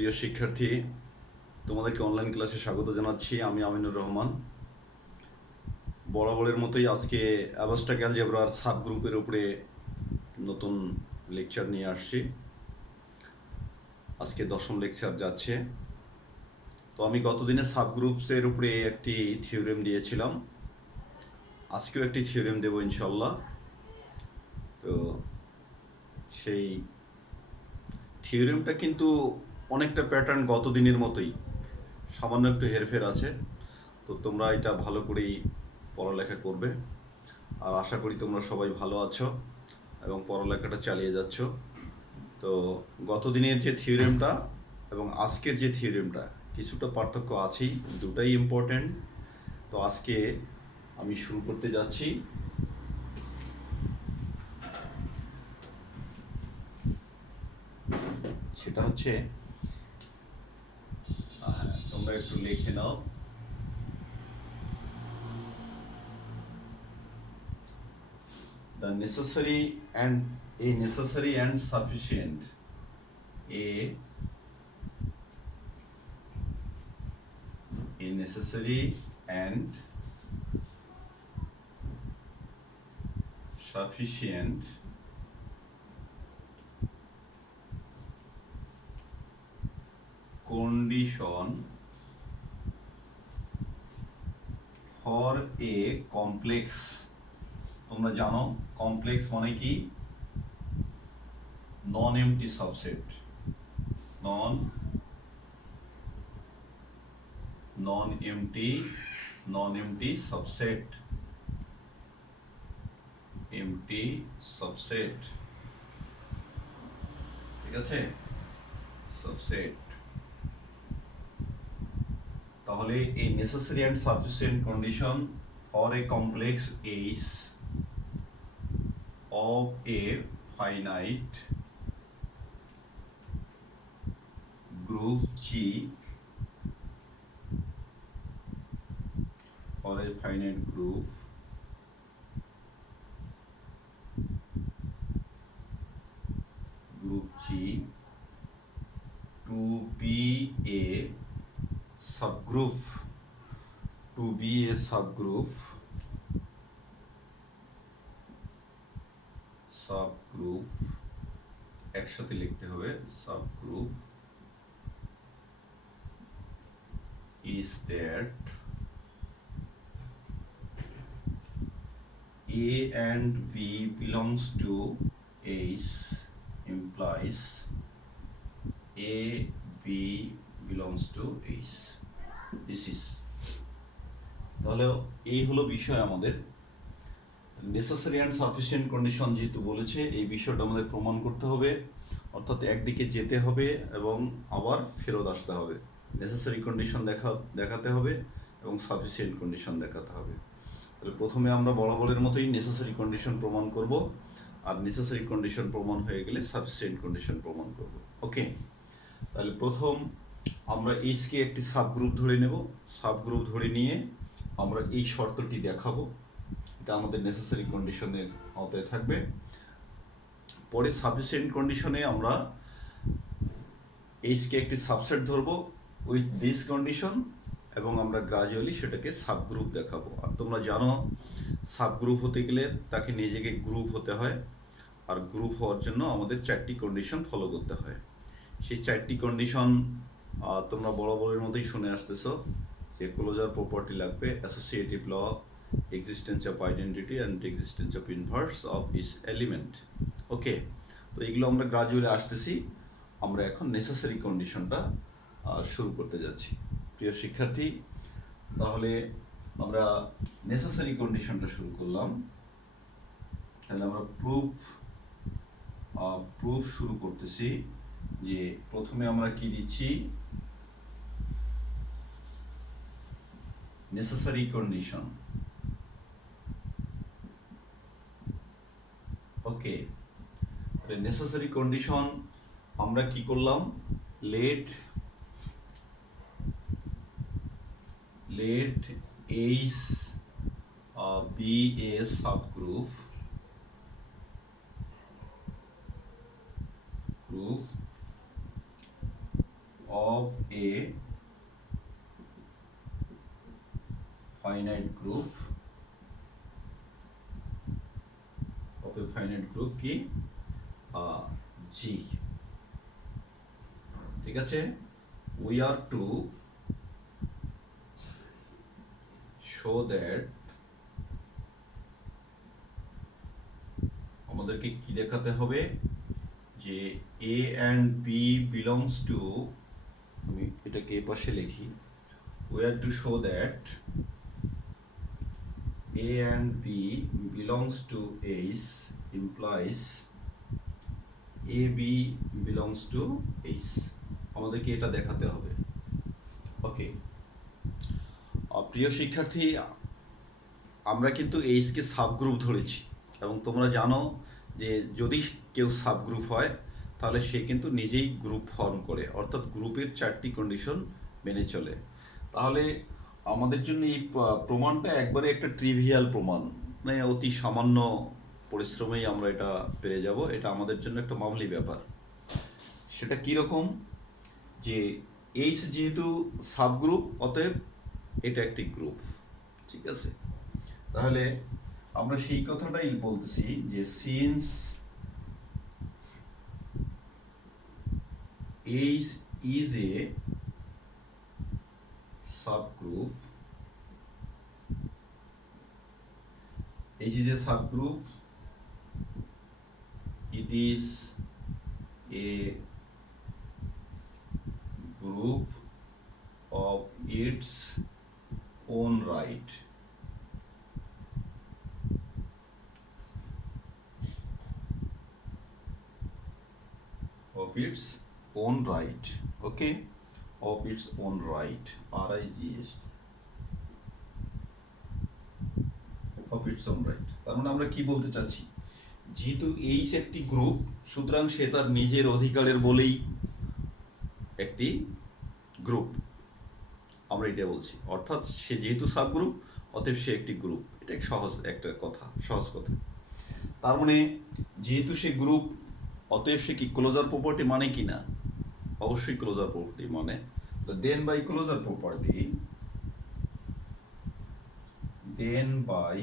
প্রিয় শিক্ষার্থী, তোমাদেরকে অনলাইন ক্লাসে স্বাগত জানাচ্ছি। আমি আমিনুর রহমান। বরাবরের মতোই আজকে অ্যাবস্ট্রাক্ট অ্যালজেব্রার সাব গ্রুপের উপরে নতুন লেকচার নিয়ে আসছি। আজকে 10ম লেকচার যাচ্ছে। তো আমি গতদিনে সাব গ্রুপসের উপরে একটি থিওরেম দিয়েছিলাম, আজকেও একটি থিওরেম দেব ইনশাল্লাহ। তো সেই থিওরেমটা কিন্তু অনেকটা প্যাটার্ন গত দিনের মতোই, সামান্য একটু হেরফের আছে। তো তোমরা এটা ভালো করেই পড়ালেখা করবে, আর আশা করি তোমরা সবাই ভালো আছো এবং পড়ালেখাটা চালিয়ে যাচ্ছ। তো গত দিনের যে থিওরেমটা এবং আজকের যে থিওরেমটা কিছুটা পার্থক্য আছেই, দুটাই ইম্পর্ট্যান্ট। তো আজকে আমি শুরু করতে যাচ্ছি। সেটা হচ্ছে, তোমরা একটু লিখে নাও। The necessary and sufficient necessary and sufficient condition for a complex। তোমরা জানো কমপ্লেক্স মানে কি? Non empty subset, non empty subset, empty subset, ঠিক আছে? সাবসেট। তাহলে এই necessary and sufficient condition for a complex H of a finite group G or a finite group G to be a subgroup, একসাথে লিখতে হবে। Subgroup is that A and B belongs to H implies A, B belongs to H. This is, তাহলে এই হলো বিষয় আমাদের। Necessary and sufficient condition যেহেতু বলেছে, এই বিষয়টা আমাদের প্রমাণ করতে হবে, অর্থাৎ একদিকে যেতে হবে এবং আবার ফেরত আসতে হবে। নেসেসারি কন্ডিশন দেখাতে হবে এবং সাফিসিয়েন্ট কন্ডিশন দেখাতে হবে। তাহলে প্রথমে আমরা বরাবরের মতোই নেসেসারি কন্ডিশন প্রমাণ করব, আর নেসেসারি কন্ডিশন প্রমাণ হয়ে গেলে সাফিসিয়েন্ট কন্ডিশন প্রমাণ করব। ওকে, তাহলে প্রথম আমরা এইচকে একটি সাবগ্রুপ ধরে নেব। সাবগ্রুপ ধরে নিয়ে আমরা এই শর্তটি দেখাবো, এটা আমাদের নেসেসারি কন্ডিশনের আওতায় থাকবে। পরে সাফিসিয়েন্ট কন্ডিশনে আমরা এইচকে একটি সাবসেট ধরবো উইথ দিস কন্ডিশন, এবং আমরা গ্রাজুয়ালি সেটাকে সাবগ্রুপ দেখাবো। আর তোমরা জানো সাবগ্রুপ হতে গেলে তাকে নিজেকে গ্রুপ হতে হয়, আর গ্রুপ হওয়ার জন্য আমাদের 4টি কন্ডিশন ফলো করতে হয়। সেই 4টি কন্ডিশন তোমরা বরাবরের মতোই শুনে আসতেছো, যে ক্লোজার প্রপার্টি লাগবে, associative law, existence of identity and existence of inverse of each element. Okay, তো এগুলো আমরা গ্রাজুয়ালি আসতেছি। আমরা এখন নেসেসারি কন্ডিশনটা শুরু করতে যাচ্ছি। প্রিয় শিক্ষার্থী, তাহলে আমরা নেসেসারি কন্ডিশনটা শুরু করলাম। তাহলে আমরা প্রুফ শুরু করতেছি। যে প্রথমে আমরা কি দিচ্ছি? Necessary condition. Okay, necessary condition আমরা কি করলাম? Let H be a subgroup finite group কি G, ঠিক আছে। we are to show that আমাদেরকে কি দেখাতে হবে যে A and B belongs to, আমি এটাকে এই পাশে লিখি, we are to show that A and B belongs to H implies AB belongs to H, আমাদেরকে এটা দেখাতে হবে। ওকে, প্রিয় শিক্ষার্থী, আমরা কিন্তু এইচকে সাবগ্রুপ ধরেছি এবং তোমরা জানো যে যদি কেউ সাবগ্রুপ হয় তাহলে সে কিন্তু নিজেই গ্রুপ ফর্ম করে, অর্থাৎ গ্রুপের 4টি কন্ডিশন মেনে চলে। তাহলে আমাদের জন্য এই প্রমাণটা একবারে একটা ট্রিভিয়াল প্রমাণ, মানে অতি সামান্য পরিশ্রমেই আমরা এটা পেরে যাব। এটা আমাদের জন্য একটা মামুলি ব্যাপার। সেটা কীরকম, যে এইচ যেহেতু সাবগ্রুপ অতএব এটা একটি গ্রুপ, ঠিক আছে। তাহলে আমরা সেই কথাটাই বলতেছি যে since H is a subgroup, H is a subgroup, it is a group of its own right, of its own right, okay, of its own right, RIGST, of its own right। তার মানে আমরা কি বলতে চাচ্ছি, যেহেতু H একটি group সুতরাং সে তার নিজের অধিকারের বলেই একটি গ্রুপ, আমরা এটা বলছি। অর্থাৎ সে যেহেতু সাবগ্রুপ অতএব সে একটি গ্রুপ, এটা সহজ একটা কথা, সহজ কথা। তার মানে যেহেতু সে গ্রুপ অতএব সে কি ক্লোজার প্রপার্টি মানে কি না, অবশ্যই ক্লোজার প্রপার্টি মানে। Then by closure property, then by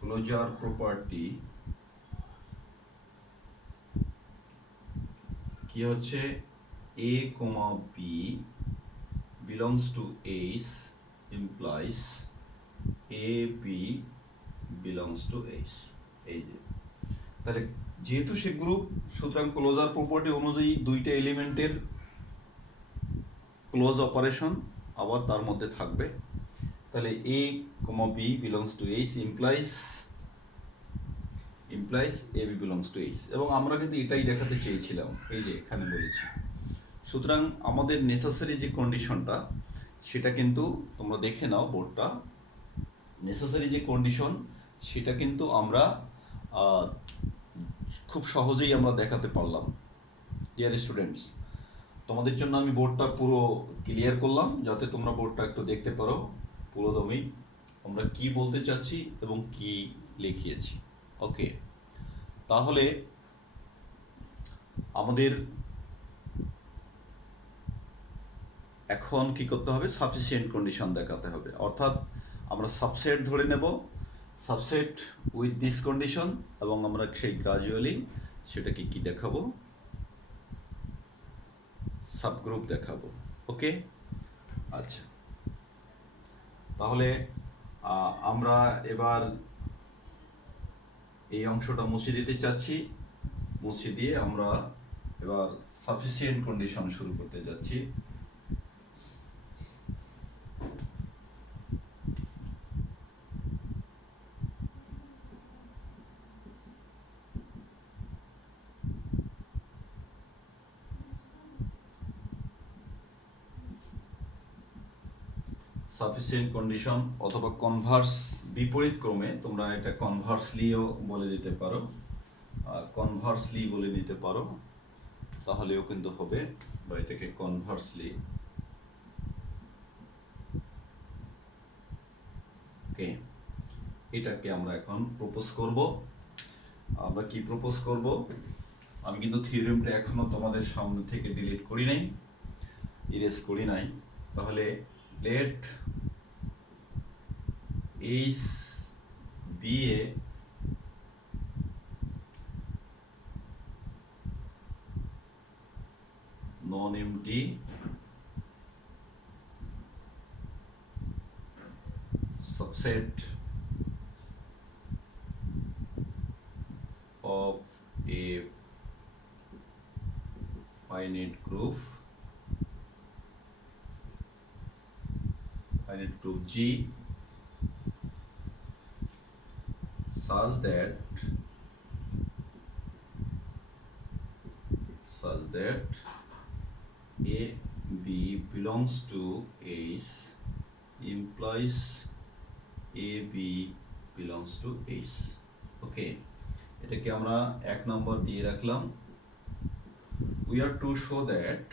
closure property কি হচ্ছে, A, B belongs to H implies AB belongs to H। এই যে, তাহলে যেহেতু সে গ্রুপ সুতরাং ক্লোজার প্রপার্টি অনুযায়ী দুইটা এলিমেন্টের ক্লোজ অপারেশন আবার তার মধ্যে থাকবে। তাহলে A, B belongs to H implies AB belongs to H, এবং আমরা কিন্তু এটাই দেখাতে চেয়েছিলাম, এই যে এখানে বলেছি। সুতরাং আমাদের নেসেসারি যে কন্ডিশনটা সেটা কিন্তু তোমরা দেখে নাও বোর্ডটা, নেসেসারি যে কন্ডিশন সেটা কিন্তু আমরা খুব সহজেই আমরা দেখাতে পারলাম। ডিয়ার স্টুডেন্টস, তোমাদের জন্য আমি বোর্ডটা পুরো ক্লিয়ার করলাম যাতে তোমরা বোর্ডটা একটু দেখতে পারো পুরোদমেই আমরা কি বলতে চাচ্ছি এবং কি লিখিয়েছি। ওকে, তাহলে আমাদের এখন কি করতে হবে, সাফিসিয়েন্ট কন্ডিশন দেখাতে হবে। অর্থাৎ আমরা সাবসেট ধরে নেব, সাবসেট উইথ দিস কন্ডিশন, এবং আমরা সেই গ্রাজুয়ালি সেটাকে কি দেখাবো, সাবগ্রুপ দেখাবো। ওকে, আচ্ছা, তাহলে আমরা এবার এই অংশটা মুছে দিতে চাচ্ছি, মুছে দিয়ে আমরা এবার সাফিসিয়েন্ট কন্ডিশন শুরু করতে যাচ্ছি। সাফিসিয়েন্ট কন্ডিশন অথবা কনভার্স, বিপরীত ক্রমে তোমরা এটা কনভার্সলিও বলে দিতে পারো, আর কনভার্সলি বলে দিতে পারো, তাহলেও কিন্তু হবে, বা এটাকে কনভার্সলি। ওকে, এটাকে আমরা এখন প্রপোজ করব। আমরা কি প্রপোজ করব, আমি কিন্তু থিওরেমটা এখনো তোমাদের সামনে থেকে ডিলিট করি নাই, ইরেজ করি নাই। তাহলে let H be a non-empty subset of a finite group G such that A B belongs to H implies A B belongs to H. ওকে, এটাকে আমরা 1 নম্বর দিয়ে রাখলাম। We are to show that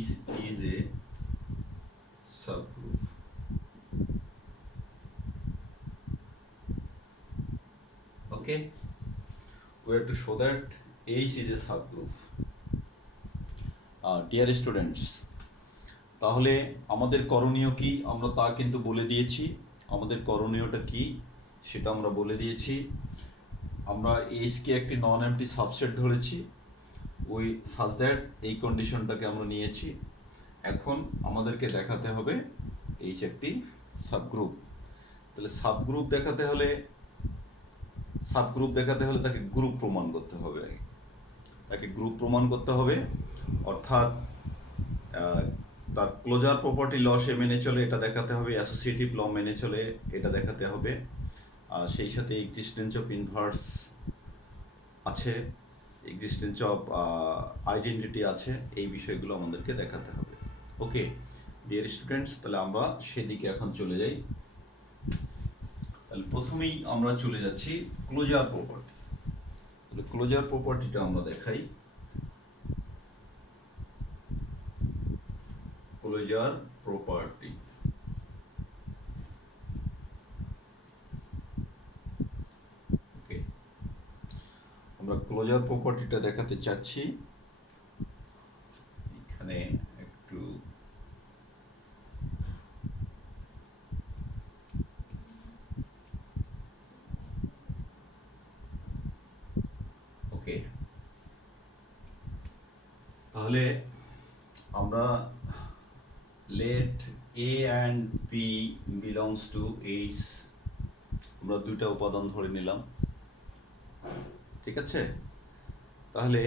H is a subgroup. Okay, we have to show that H is a subgroup. Dear students, তাহলে আমাদের করণীয় কি আমরা তা কিন্তু বলে দিয়েছি। আমাদের করণীয়টা কি সেটা আমরা বলে দিয়েছি। আমরা H কে একটি নন এমপ্টি সাবসেট ধরেছি, ওই সাজ দ্যাট এই কন্ডিশনটাকে আমরা নিয়েছি। এখন আমাদেরকে দেখাতে হবে H একটি সাবগ্রুপ। তাহলে সাবগ্রুপ দেখাতে হলে তাকে গ্রুপ প্রমাণ করতে হবে। অর্থাৎ তার ক্লোজার প্রপার্টি ল সে মেনে চলে এটা দেখাতে হবে, অ্যাসোসিয়েটিভ ল মেনে চলে এটা দেখাতে হবে, সেই সাথে এক্সিস্টেন্স অফ ইনভার্স আছে, এক্সিস্টেন্স অফ আইডেন্টিটি আছে, এই বিষয়গুলো আমাদেরকে দেখাতে হবে। ওকে ডিয়ার স্টুডেন্টস, তাহলে আমরা সেদিকে এখন চলে যাই। তাহলে প্রথমেই আমরা চলে যাচ্ছি ক্লোজার প্রপার্টি। তাহলে ক্লোজার প্রপার্টিটা আমরা দেখাই। ক্লোজার প্রপার্টি, ওকে, আমরা ক্লোজার প্রপার্টিটা দেখাতে চাচ্ছি। এখানে একটু ওকে, তাহলে আমরা let A and B belongs to H, আমরা দুইটা উপাদান ধরে নিলাম, ঠিক আছে। তাহলে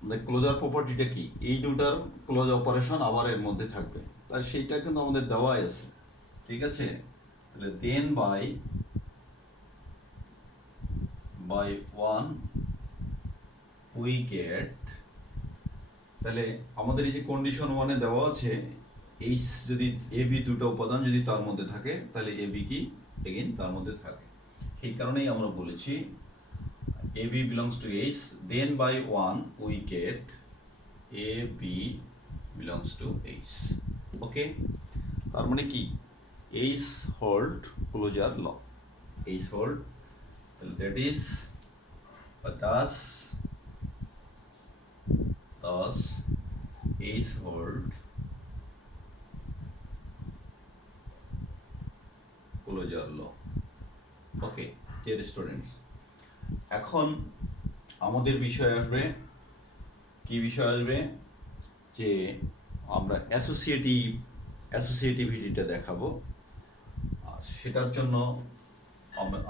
আমাদের ক্লোজার প্রপার্টিটা কি, এই দুটার ক্লোজ অপারেশন আবার এর মধ্যে থাকবে, তাই সেইটা কিন্তু আমাদের দেওয়াই আছে, ঠিক আছে। তাহলে দেন বাই 1 we get, তাহলে আমাদের এই যে কন্ডিশন 1 এ দেওয়া আছে H যদি এ বি দুটো উপাদান যদি তার মধ্যে থাকে, তাহলে এ বি কি এগেইন তার মধ্যে থাকে। সেই কারণেই আমরা বলেছি A B belongs to H, then by 1 we get A B belongs to H। Okay, তার মানে কি H hold closure law, H hold, তাহলে that is thus H hold closure law. Okay dear students, এখন আমাদের বিষয় আসবে, কি বিষয় আসবে, যে আমরা অ্যাসোসিয়েটিভিটিটা দেখাবো। সেটার জন্য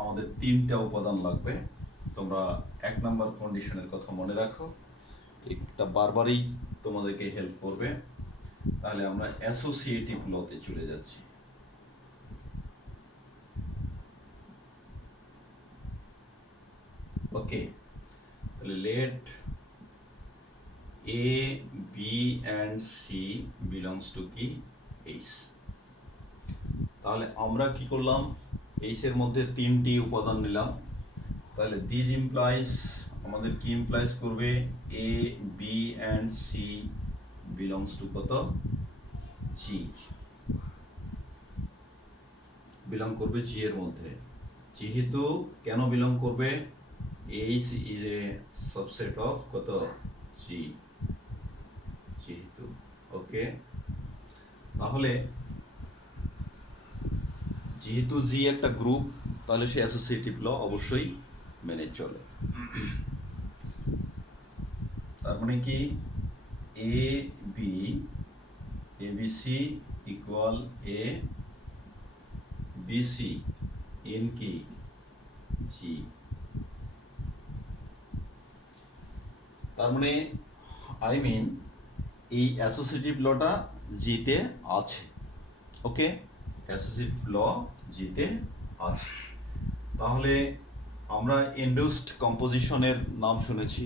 আমাদের 3টা উপাদান লাগবে। তোমরা 1 নাম্বার কন্ডিশনের কথা মনে রাখো, এটা বারবারই তোমাদেরকে হেল্প করবে। তাহলে আমরা অ্যাসোসিয়েটিভ লতে চলে যাচ্ছি। ওকে, তাহলে let A B and C belongs to কি H। তাহলে আমরা কি করলাম, H এর মধ্যে 3টি উপাদান নিলাম। তাহলে দিস ইমপ্লাইজ, আমাদের কি ইমপ্লাইজ করবে, A B and C belongs to কত G, বিলং করবে G এর মধ্যে। যেহেতু কেন বিলং করবে, H is a subset of কত, জি, যেহেতু। ওকে, তাহলে যেহেতু জি একটা গ্রুপ, তাহলে সে অ্যাসোসিয়েটিভ ল অবশ্যই মেনে চলে। তার মানে কি, A B, ABC equal A BC in কি, জি। তার মানে আই মিন এই অ্যাসোসিয়েটিভ লটা জিতে আছে। ওকে, অ্যাসোসিয়েটিভ ল জিতে আছে। তাহলে আমরা ইনডিউসড কম্পোজিশনের নাম শুনেছি,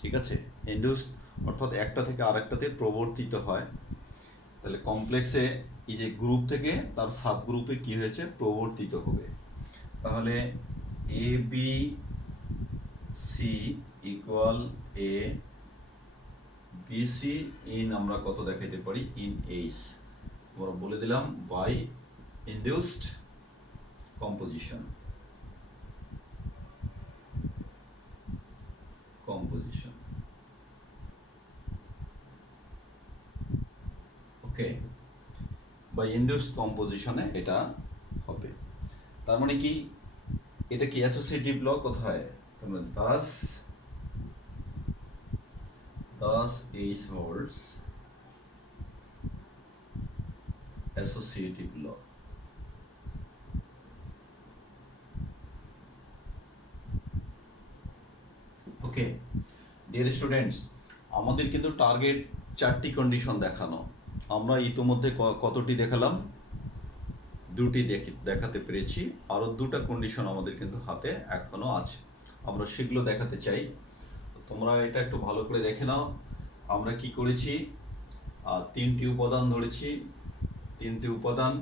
ঠিক আছে। ইনডিউসড অর্থাৎ একটা থেকে আরেকটাতে প্রবর্তিত হয়। তাহলে কমপ্লেক্সে এই যে গ্রুপ থেকে তার সাব গ্রুপে কি হয়েছে, প্রবর্তিত হবে। তাহলে A B C equal A BC in, আমরা কত দেখাইতে পারি, ইন এইচ। আমরা বলে দিলাম by induced composition. Okay, by induced কম্পোজিশনে এটা হবে। তার মানে কি, এটা কি অ্যাসোসিয়েটিভ ল কোথায়, তোমরা thus H holds associative law. Okay dear students, আমাদের কিন্তু টার্গেট 4টি কন্ডিশন দেখানো। আমরা ইতোমধ্যে কতটি দেখালাম, 2টি দেখাতে পেরেছি। আরও 2টা কন্ডিশন আমাদের কিন্তু হাতে এখনো আছে, আমরা সেগুলো দেখাতে চাই। তোমরা এটা একটু ভালো করে দেখে নাও। আমরা কি করেছি, 3টি উপাদান ধরেছি, 3টি উপাদান,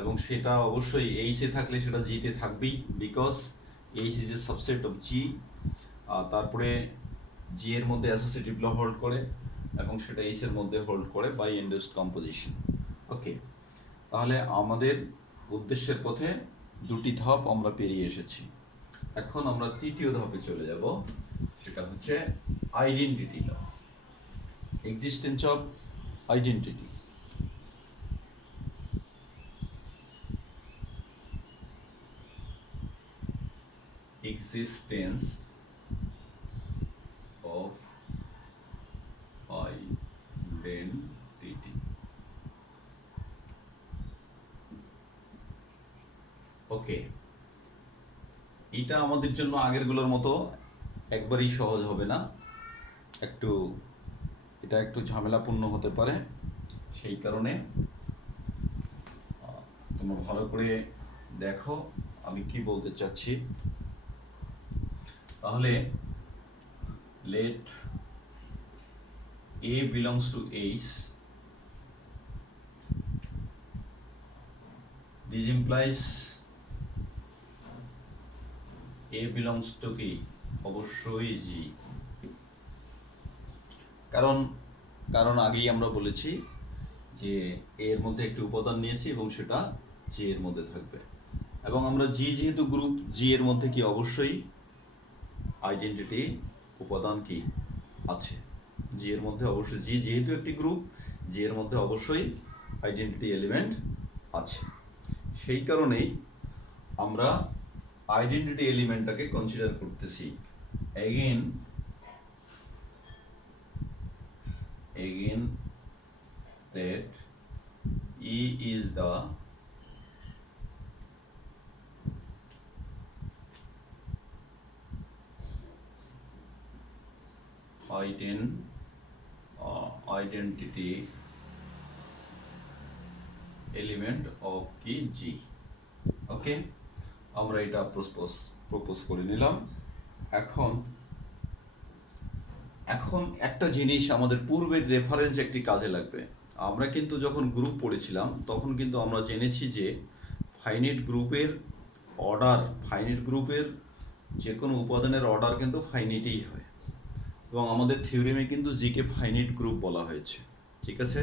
এবং সেটা অবশ্যই এইচে থাকলে সেটা জিতে থাকবেই, because H is a subset of G. তারপরে জি এর মধ্যে অ্যাসোসিয়েটিভ ল হোল্ড করে, এবং সেটা এইচ এর মধ্যে হোল্ড করে বাই ইনডিউসড কম্পোজিশন। ওকে, তাহলে আমাদের উদ্দেশ্যের পথে 2টি ধাপ আমরা পেরিয়ে এসেছি। এখন আমরা 3য় ধাপে চলে যাব, সেটা হচ্ছে identity law, existence of identity. existence of identity. Okay, এটা আমাদের জন্য আগেরগুলোর মতো একবারই সহজ হবে না, এটা একটু ঝামেলাপূর্ণ হতে পারে। সেই কারণে তোমরা ভালো করে দেখো আমি কি বলতে চাচ্ছি। তাহলে let A belongs to H, this implies A belongs to কি, অবশ্যই G। কারণ আগেই আমরা বলেছি যে এর মধ্যে একটি উপাদান নিয়েছি এবং সেটা জি এর মধ্যে থাকবে, এবং আমরা জি যেহেতু গ্রুপ, জি এর মধ্যে কি অবশ্যই আইডেন্টিটি উপাদান কি আছে, জি এর মধ্যে অবশ্যই, জি যেহেতু একটি গ্রুপ, জি এর মধ্যে অবশ্যই আইডেন্টিটি এলিমেন্ট আছে। সেই কারণেই আমরা আইডেন্টিটি এলিমেন্টটাকে কনসিডার করতেছি। again that E is the identity element of কি G। ওকে, আমরা এটা প্রপোজ করে নিলাম। এখন একটা জিনিস আমাদের পূর্বের রেফারেন্স একটি কাজে লাগবে। আমরা কিন্তু যখন গ্রুপ পড়েছিলাম তখন কিন্তু আমরা জেনেছি যে ফাইনাইট গ্রুপের যে কোনো উপাদানের অর্ডার কিন্তু ফাইনাইটই হয়, এবং আমাদের থিওরিমে কিন্তু জিকে ফাইনাইট গ্রুপ বলা হয়েছে, ঠিক আছে।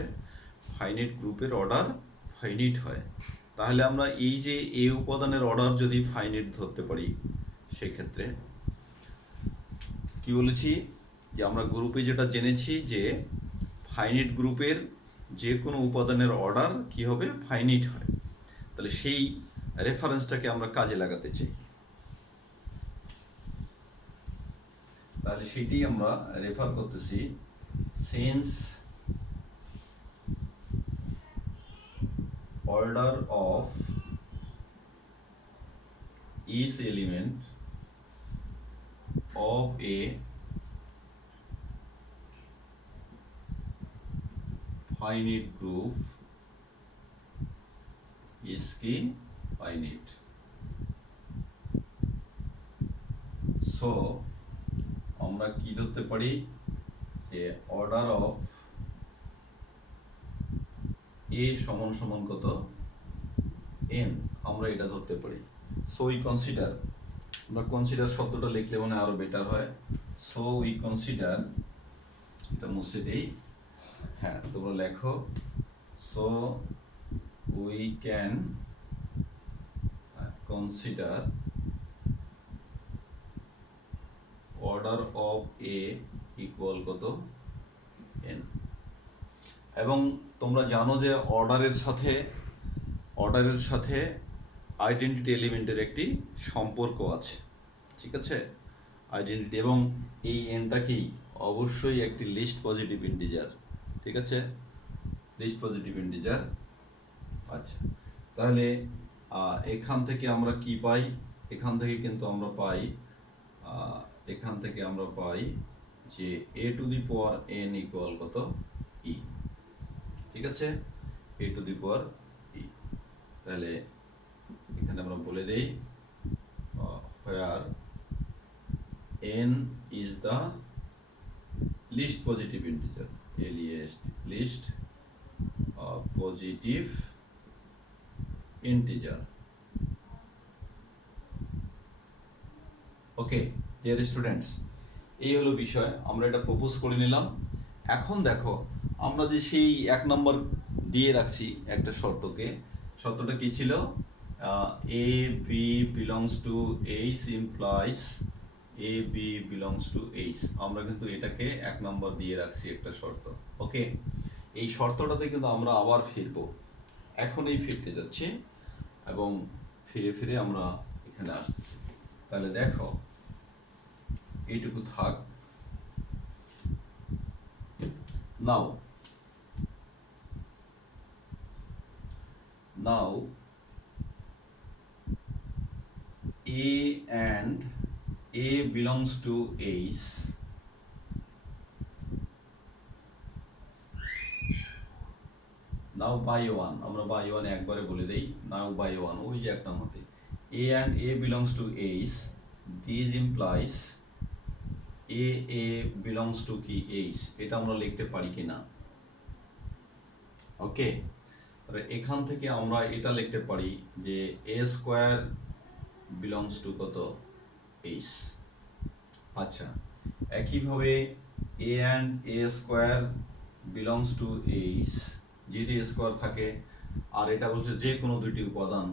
ফাইনাইট গ্রুপের অর্ডার ফাইনাইট হয়, তাহলে আমরা এই যে এ উপাদানের অর্ডার যদি ফাইনাইট ধরতে পারি, সেক্ষেত্রে কি বলেছি যে আমরা গ্রুপে যেটা জেনেছি যে ফাইনাইট গ্রুপের যে কোনো উপাদানের অর্ডার কি হবে, ফাইনাইট হয়। তাহলে সেই রেফারেন্সটাকে আমরা কাজে লাগাতে চাই। তাহলে সেটি আমরা রেফার করতেছি, since order of each element of a finite group is কি finite. So আমরা কি ধরতে পারি যে অর্ডার অফ এ সমান সমান কত, এন, আমরা এটা ধরতে পারি। সো উই কনসিডার, আমরা কনসিডার শব্দটা লিখলে মানে আরো বেটার হয়। সো উই কনসিডার, এটা মুছে দেই, হ্যাঁ তোমরা লেখো, so we can consider order of A equal কত, এন। এবং তোমরা জানো যে অর্ডারের সাথে আইডেন্টিটি এলিমেন্টের একটি সম্পর্ক আছে, ঠিক আছে, আইডেন্টিটি, এবং এই এনটা কি অবশ্যই একটি লিস্ট পজিটিভ ইন্টিজার, ঠিক আছে, লিস্ট পজিটিভ ইন্টিজার। আচ্ছা, তাহলে এখান থেকে আমরা কি পাই, এখান থেকে কিন্তু আমরা পাই, যে a to the power n equal কত, e, ঠিক আছে, a to the power e। তাহলে এখানে আমরা বলে দেই where n is the least positive integer, least positive integer. Okay dear students, এই হলো বিষয়, আমরা এটা প্রপোজ করে নিলাম। এখন দেখো আমরা যে সেই 1 নম্বর দিয়ে রাখছি একটা শর্তকে, শর্তটা কি ছিল, A B belongs to H implies A B belongs to H, আমরা কিন্তু এটাকে 1 নম্বর দিয়ে রাখছি একটা শর্ত। ওকে, এই শর্তটাতে কিন্তু আমরা আবার ফিরবো, এখনই ফিরতে যাচ্ছি এবং ফিরে ফিরে আমরা এখানে আসতেছি। তাহলে দেখো এইটুকু থাক। Now A and A belongs to H, now by one, আমরা বাই ওয়ান একবারে বলে দেই, নাও বাই ওয়ান, ওই যে 1 নম্বরতে A and A belongs to H, this implies A belongs to কি H, এটা আমরা লিখতে পারি কিনা। ওকে, তাহলে এখান থেকে আমরা এটা লিখতে পারি যে A স্কয়ার বিলংস টু কত, H। আচ্ছা, একইভাবে A and A square belongs to H, যেহেতু A স্কয়ার থাকে, আর এটা বলছে যে কোনো দুটি উপাদান,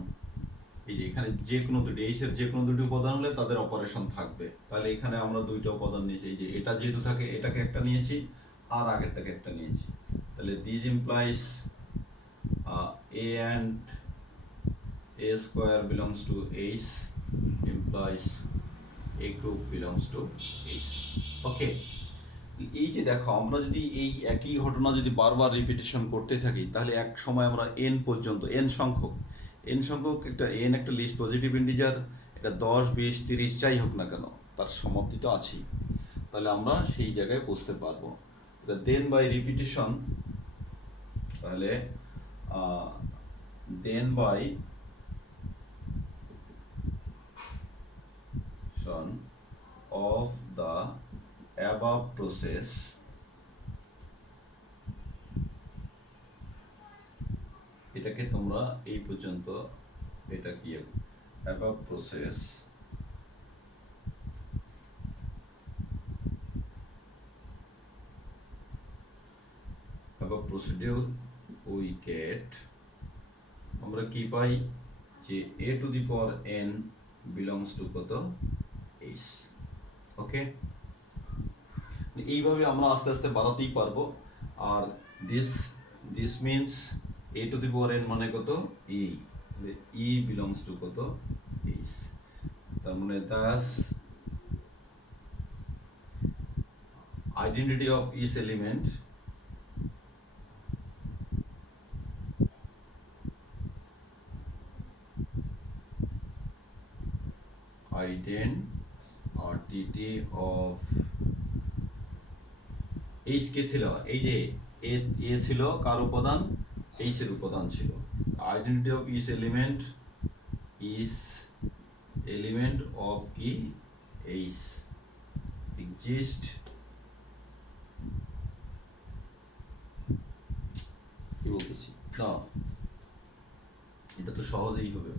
এই যে এখানে যে কোনো দুটি H এর যে কোনো দুটি উপাদান হলে তাদের অপারেশন থাকবে। তাহলে এখানে আমরা দুইটা উপাদান নিয়েছি, এই যে এটা যেহেতু থাকে এটাকে একটা নিয়েছি আর আগেরটাকে একটা নিয়েছি। তাহলে this implies A and A square belongs to H implies A group belongs to H. ওকে, এই যে দেখো আমরা যদি এই একই ঘটনা যদি বারবার রিপিটেশন করতে থাকি, তাহলে এক সময় আমরা n পর্যন্ত, n সংখ্যক একটা n একটা লিস্ট পজিটিভ ইন্টিজার, এটা 10 20 30 যাই হোক না কেন, তার সমাপ্তি তো আছেই। তাহলে আমরা সেই জায়গায় বুঝতে পারবো এটা দেন বাই রিপিটেশন। তাহলে then by of the above process এটাকে তোমরা এই পর্যন্ত, এটা কি above process above procedure we get আমরা কি পাই যে a to the power n belongs to কত h। ওকে, এইভাবে আমরা আস্তে আস্তে বাড়াতেই পারবো। আর this this means a to the power n মানে কত e, e বিলংস টু কত h। তার মানে Das identity of each element identity of h কে ছিল, এই যে a ছিল কার উপাদান, h এর উপাদান ছিল। identity of each element is element of কি h exist, কি বলতেছি না, এটা তো সহজেই হবে।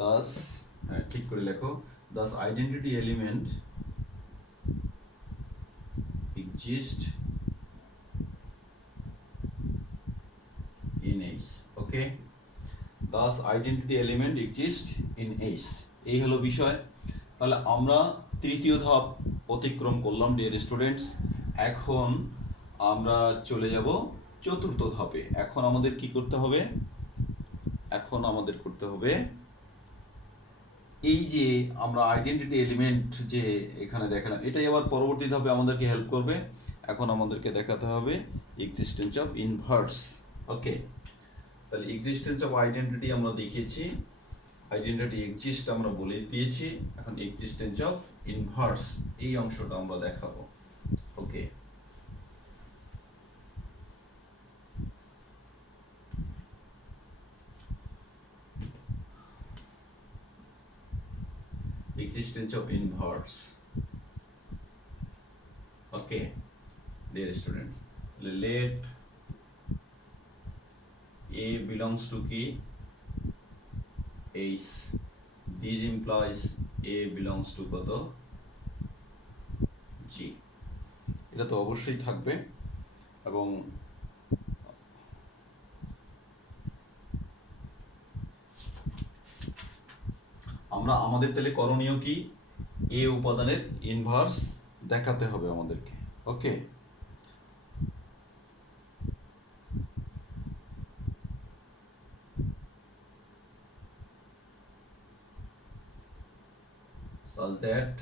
দাস হ্যাঁ ঠিক করে লেখো, Das identity element exist in H। Okay, Das identity element exist in H, এই হলো বিষয়। তাহলে আমরা তৃতীয় ধাপ অতিক্রম করলাম ডিয়ার স্টুডেন্টস। এখন আমরা চলে যাব চতুর্থ ধাপে। এখন আমাদের কি করতে হবে, এখন আমাদের করতে হবে এই যে আমরা আইডেন্টিটি এলিমেন্ট যে এখানে দেখালাম, এটাই আবার পরবর্তী ধাপে আমাদেরকে হেল্প করবে। এখন আমাদেরকে দেখাতে হবে এক্সিস্টেন্স অফ ইনভার্স। ওকে, তাহলে এক্সিস্টেন্স অফ আইডেন্টিটি আমরা দেখিয়েছি, আইডেন্টিটি এক্সিস্ট আমরা বলে দিয়েছি। এখন এক্সিস্টেন্স অফ ইনভার্স এই অংশটা আমরা দেখাবো। ওকে, existence of inverse. Okay, dear students, let a belongs to key h, this implies a belongs to কত g, এটা তো অবশ্যই থাকবে। এবং আমরা আমাদের তাহলে করণীয় কি, এ উপাদানের ইনভার্স দেখাতে হবে আমাদেরকে। ওকে, such that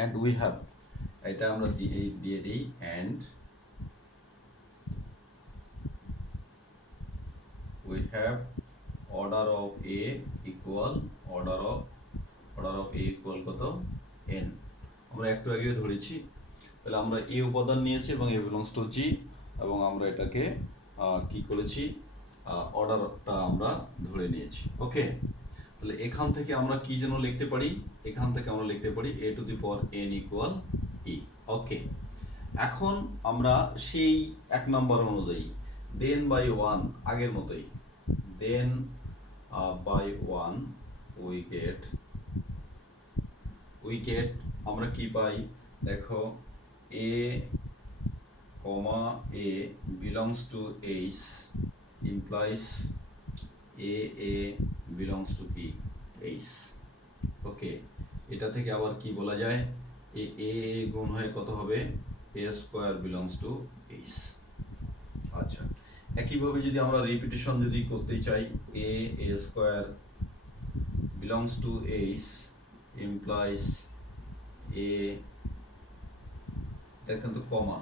and we have, এটা আমরা দিয়ে দিই and we have order of a equal order of a equal কত n, আমরা একটু আগে ধরেছি। তাহলে আমরা a উপাদান নিয়েছি এবং a belongs to g, এবং আমরা এটাকে কি করেছি, অর্ডারটা আমরা ধরে নিয়েছি। ওকে, তাহলে এখান থেকে আমরা কি যেন লিখতে পারি, এখান থেকে আমরা লিখতে পারি a to the power n equal e। ওকে, এখন আমরা সেই এক নম্বর অনুযায়ী দেন বাই ওয়ান আগের মতোই, দেন বাই ওয়ান উই গেট আমরা কি পাই দেখো, a comma a belongs to h implies a belongs to কি h। ওকে, এটা থেকে আবার কি বলা যায়, a গুণ হয়ে কত হবে, a square belongs to h। আচ্ছা, একইভাবে যদি আমরা রিপিটেশন যদি করতে চাই, a square belongs to h implies a, এটা কিন্তু কমা,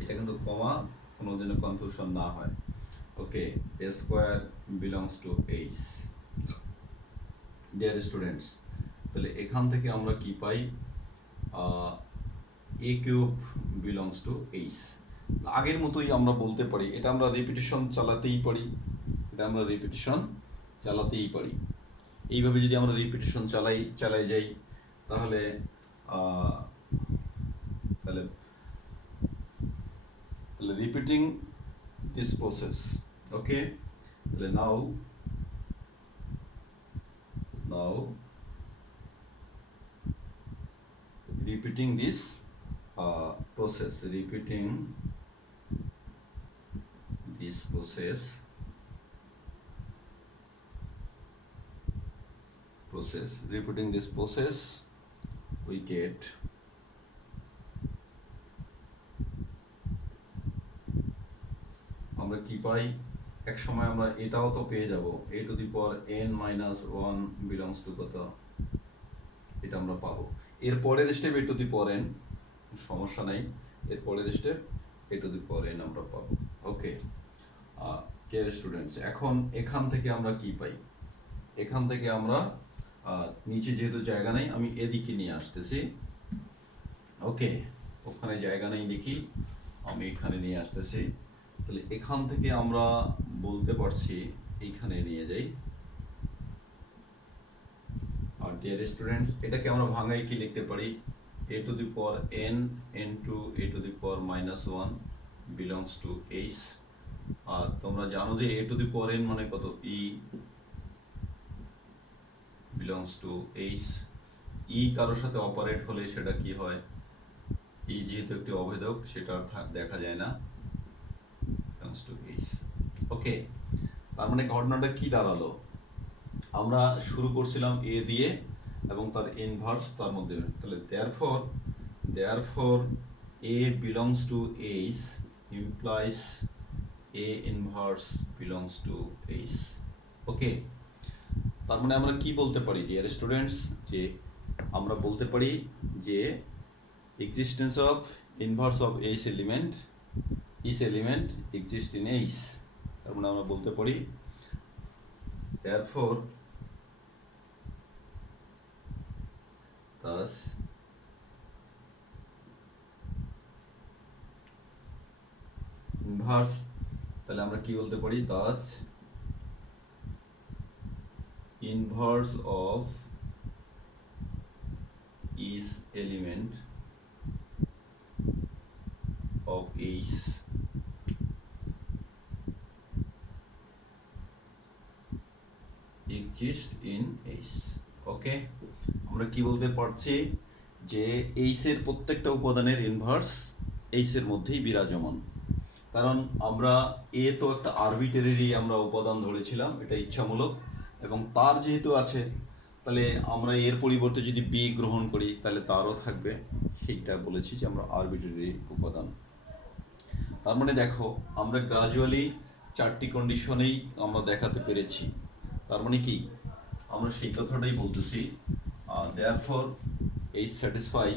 এটা কিন্তু কমা, কোনো যেন কনফিউশন না হয়। ওকে, a square belongs to h। Dear students, তাহলে এখান থেকে আমরা কি পাই, a cube belongs to h। আগের মতোই আমরা বলতে পারি, এটা আমরা রিপিটেশন চালাতেই পারি, এটা আমরা রিপিটেশন চালাতেই পারি। এইভাবে যদি আমরা রিপিটেশন চালাই যাই, তাহলে তাহলে রিপিটিং দিস প্রসেস। ওকে, তাহলে নাও repeating this process, repeating this process, repeating this process, we get আমরা কি পাই, এক সময় আমরা এটাও তো পেয়ে যাব, a to the power n minus 1 belongs to কত, এটা আমরা পাবো। এর পরের step a to the power n, সমস্যা নাই, এর পরের step a to the power n আমরা পাবো। ওকে ডিয়ার স্টুডেন্টস, এখন এখান থেকে আমরা কি পাই, এখান থেকে আমরা নিচে যেহেতু জায়গা নেই আমি এদিকে নিয়ে আসতেছি। ওকে, ওখানে জায়গা নেই দেখি, আমি এখানে নিয়ে আসতেছি। তাহলে এখান থেকে আমরা বলতে পারছি এইখানে নিয়ে যাই। আর ডিয়ার স্টুডেন্টস, এটাকে আমরা ভাঙাই কি লিখতে পারি, a to the power n into a to the power minus 1 belongs to h। আর তোমরা জানো যে a to the power n মানে কত, e belongs to h। e কারোর সাথে অপারেট হলে সেটা কি হয়, e যেহেতু একটি অভেদক সেটা দেখা যায় না, belongs to h। ওকে, তার মানে ঘটনাটা কি দাঁড়ালো, আমরা শুরু করছিলাম a দিয়ে এবং তার ইনভার্স তার মধ্যে, তাহলে therefore a belongs to h implies a inverse belongs to h। Okay, তার মানে আমরা কি বলতে পারি ডিয়ার স্টুডেন্টস, যে আমরা বলতে পারি যে existence of inverse of h element exist in h। তার মানে আমরা বলতে পারি therefore thus inverse, তাহলে আমরা কি বলতে পারি, thus inverse of each element of H exist in H। ওকে, আমরা কি বলতে পারছি যে H এর প্রত্যেকটা উপাদানের ইনভার্স H এর মধ্যেই বিরাজমান। কারণ আমরা এ তো একটা আরবিটারি আমরা উপাদান ধরেছিলাম, এটা ইচ্ছামূলক, এবং তার যেহেতু আছে তাহলে আমরা এর পরিবর্তে যদি বি গ্রহণ করি তাহলে তারও থাকবে, সেইটা বলেছি যে আমরা আরবিটারি উপাদান। তার মানে দেখো আমরা গ্রাজুয়ালি চারটি কন্ডিশনেই আমরা দেখাতে পেরেছি। তার মানে কি, আমরা সেই কথাটাই বলতেছি, therefore H satisfy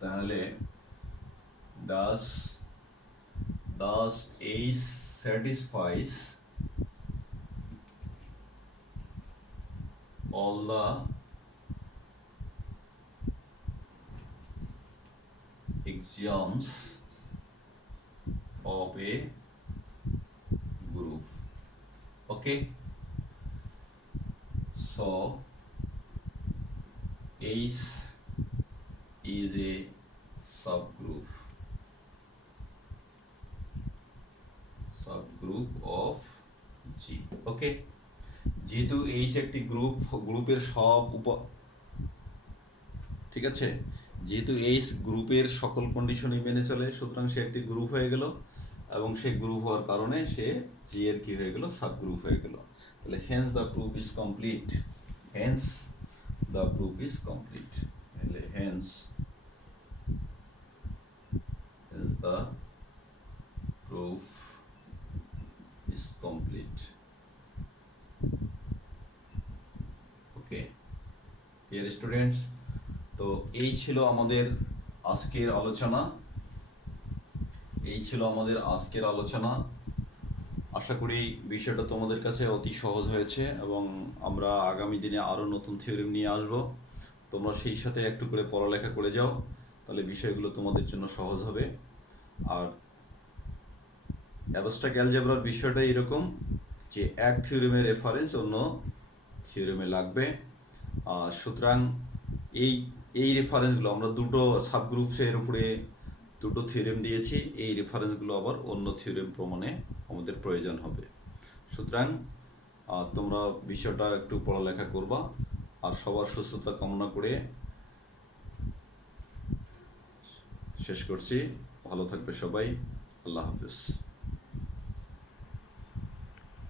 তাহলে thus H satisfies all the axioms of a group। Okay, so H is a subgroup of G। ওকে, যেহেতু H একটি গ্রুপের সব ঠিক আছে, যেহেতু H গ্রুপের সকল কন্ডিশনই মেনে চলে, সুতরাং সে একটি গ্রুপ হয়ে গেল, এবং সেই গ্রুপ হওয়ার কারণে সে জি এর কি হয়ে গেল, সাবগ্রুপ হয়ে গেল। তাহলে hence the proof is complete, hence the proof is complete, তাহলে hence the proof is complete. Okay dear students, তো এই ছিল আমাদের আজকের আলোচনা, আশা করি বিষয়টা তোমাদের কাছে অতি সহজ হয়েছে, এবং আমরা আগামী দিনে আরও নতুন থিওরিম নিয়ে আসব। তোমরা সেই সাথে একটু করে পড়ালেখা করে যাও, তাহলে বিষয়গুলো তোমাদের জন্য সহজ হবে। আর অ্যাবস্ট্রাক্ট অ্যালজেব্রার বিষয়টা এরকম যে এক থিওরিমের রেফারেন্স অন্য থিওরিমে লাগবে, সুতরাং এই রেফারেন্সগুলো আমরা দুটো সাবগ্রুপসের উপরে দুটো থিওরেম দিয়েছি, এই রেফারেন্সগুলো আবার অন্য থিওরেম প্রমাণে আমাদের প্রয়োজন হবে। সুতরাং তোমরা বিষয়টা একটু পড়ালেখা করবা, আর সবার সুস্থতা কামনা করে শেষ করছি। ভালো থাকবে সবাই। আল্লাহ হাফেজ।